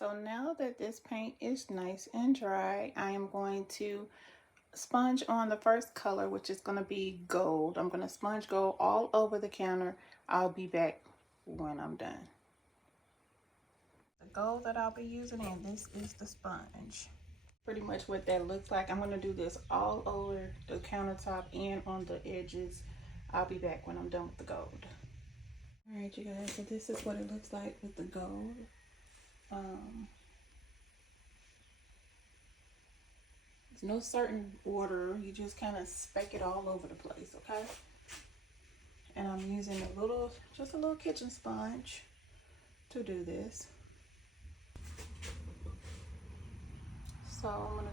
So now that this paint is nice and dry, I am going to sponge on the first color, which is going to be gold. I'm going to sponge gold all over the counter. I'll be back when I'm done. The gold that I'll be using, and this is the sponge. Pretty much what that looks like. I'm going to do this all over the countertop and on the edges. I'll be back when I'm done with the gold. All right, you guys, so this is what it looks like with the gold. There's no certain order. You just kind of speck it all over the place, okay? And I'm using just a little kitchen sponge to do this. So I'm gonna,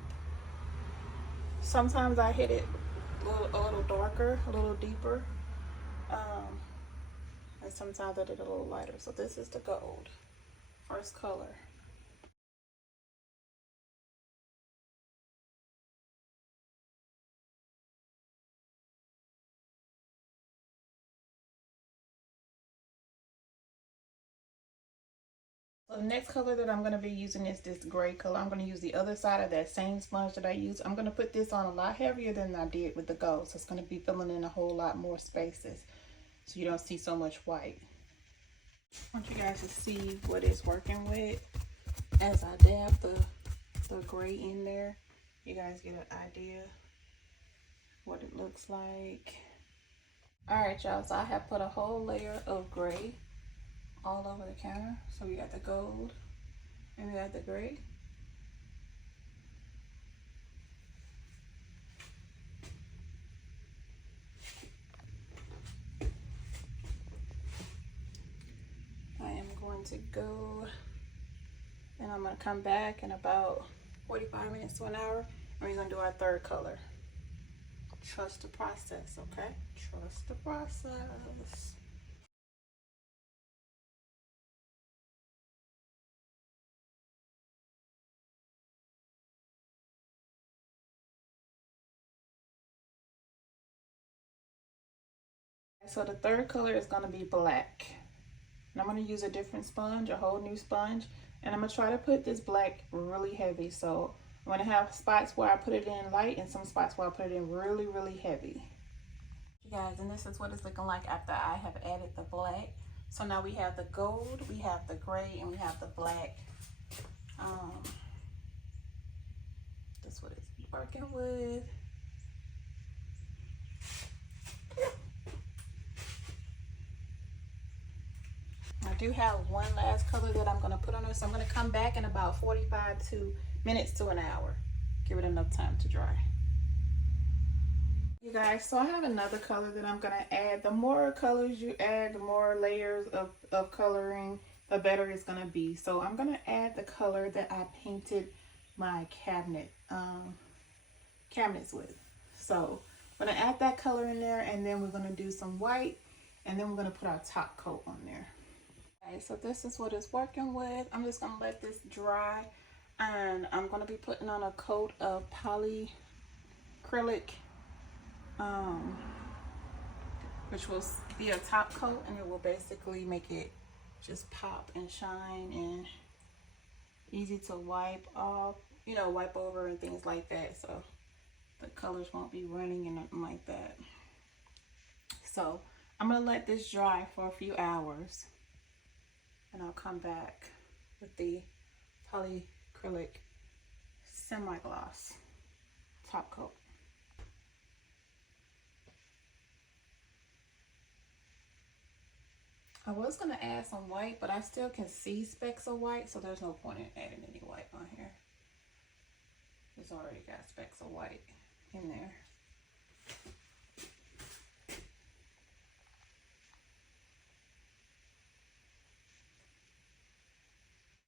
sometimes I hit it a little darker, a little deeper. And sometimes I did it a little lighter. So this is the gold, first color. So the next color that I'm going to be using is this gray color. I'm going to use the other side of that same sponge that I used. I'm going to put this on a lot heavier than I did with the gold. So it's going to be filling in a whole lot more spaces, so you don't see so much white. I want you guys to see what it's working with as I dab the gray in there. You guys get an idea what it looks like. All right, y'all, so I have put a whole layer of gray all over the counter. So we got the gold and we got the gray. I am going to go, and I'm going to come back in about 45 minutes to an hour, and we're going to do our third color. Trust the process, okay? Trust the process. So the third color is going to be black. And I'm going to use a different sponge, a whole new sponge. And I'm going to try to put this black really heavy. So I'm going to have spots where I put it in light and some spots where I put it in really, really heavy. You guys, and this is what it's looking like after I have added the black. So now we have the gold, we have the gray, and we have the black. That's what it's working with. I do have one last color that I'm going to put on there, so I'm going to come back in about 45 minutes to an hour. Give it enough time to dry. You guys, so I have another color that I'm going to add. The more colors you add, the more layers of coloring, the better it's going to be. So I'm going to add the color that I painted my cabinets with. So I'm going to add that color in there, and then we're going to do some white, and then we're going to put our top coat on there. Okay, so this is what it's working with. I'm just going to let this dry, and I'm going to be putting on a coat of polyacrylic, which will be a top coat, and it will basically make it just pop and shine and easy to wipe off, you know, wipe over and things like that, so the colors won't be running and nothing like that. So I'm going to let this dry for a few hours, and I'll come back with the polyacrylic semi-gloss top coat. I was going to add some white, but I still can see specks of white, so there's no point in adding any white on here. It's already got specks of white in there.